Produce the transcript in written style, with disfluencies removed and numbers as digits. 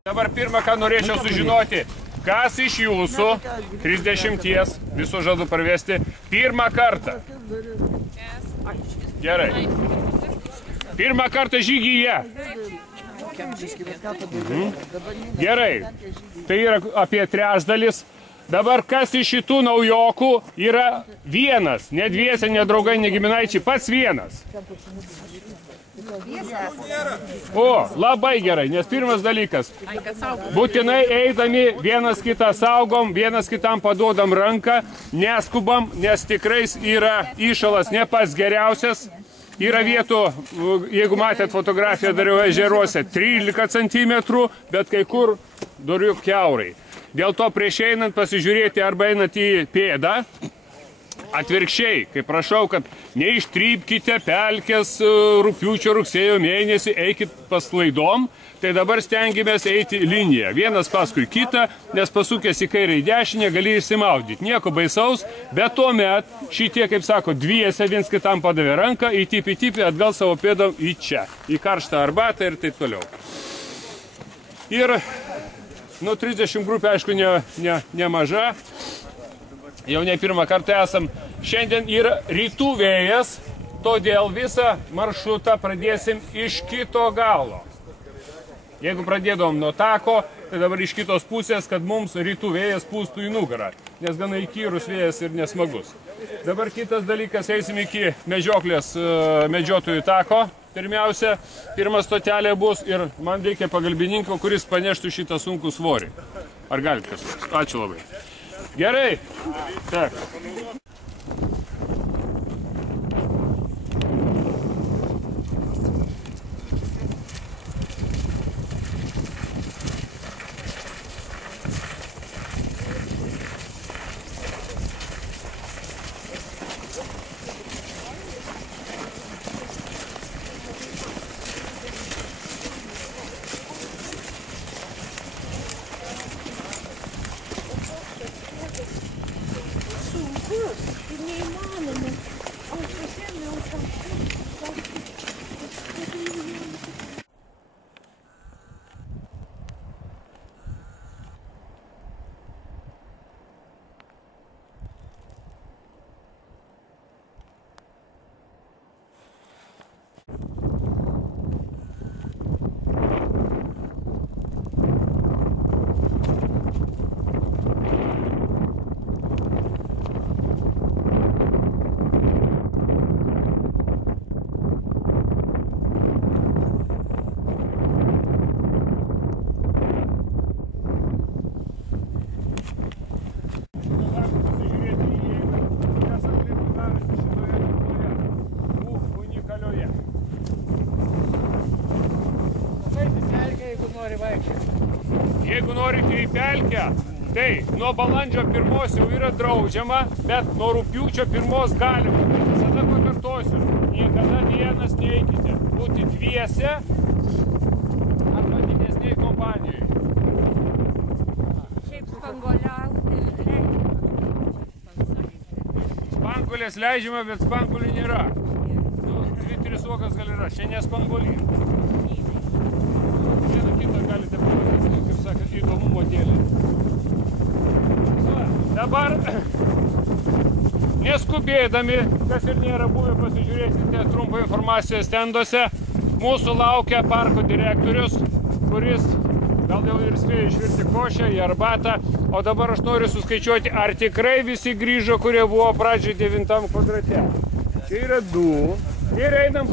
Dabar pirmą, ką norėčiau sužinoti, kas iš jūsų, 30, visų žadu parvesti, pirmą kartą. Gerai. Pirmą kartą žygyje. Gerai. Tai yra apie trečdalis. Dabar kas iš šitų naujokų yra vienas, ne dviese, ne draugai, ne giminaičiai, pats vienas. O, labai gerai, nes pirmas dalykas, būtinai eidami vienas kitą saugom, vienas kitam paduodam ranką, neskubam, nes tikrai yra įšalas ne pats geriausias. Yra vietų, jeigu matėt fotografiją, dariau ežeruose 13 cm, bet kai kur duriu kiaurai. Dėl to prieš einant pasižiūrėti arba einat į pėdą, atvirkščiai, kai prašau, kad neištrypkite pelkės rugpjūčio rugsėjo mėnesį, eikit paslaidom, tai dabar stengiamės eiti liniją. Vienas paskui kitą, nes pasukęs į kairę į dešinę gali išsimaudyti. Nieko baisaus, bet tuomet šitie, kaip sako, dviese viens kitam padavė ranką, į tipį atgal savo pėdom į čia, į karštą arbatą ir taip toliau. Ir, 30 grupė, aišku, nemaža. Jau ne pirmą kartą esam. Šiandien yra rytų vėjas, todėl visą maršrutą pradėsim iš kito galo. Jeigu pradėdom nuo tako, tai dabar iš kitos pusės, kad mums rytų vėjas pūstų į nugarą, nes gana įkyrus vėjas ir nesmagus. Dabar kitas dalykas, eisim iki medžioklės medžiotojų tako. Pirmiausia, pirma stotelė bus ir man reikia pagalbininko, kuris paneštų šitą sunkų svorį. Ar galite kažkas? Ačiū labai. Gerai. Tak. Jeigu norite į pelkę, tai nuo balandžio 1 jau yra draudžiama, bet nuo rugpjūčio 1 galima. Visada pakartosiu, niekada vienas neikite. Būti dviese arba didesniai kompanijai. Šiaip spanguoliauti leidžiama. Spanguolės leidžiama, bet spanguolių nėra. 2-3 uogas gali yra, čia nespanguolyn. Vieną kitą galite pamatyti, kaip sakant, įdomumo dėlį. Dabar, neskubėdami, kas ir nėra buvę, pasižiūrėsite trumpą informaciją stenduose. Mūsų laukia parko direktorius, kuris gal jau ir spėjo išvirti košę į arbatą. O dabar aš noriu suskaičiuoti, ar tikrai visi grįžo, kurie buvo pradžioj 9 kvadrate. Čia yra 2. Ir einam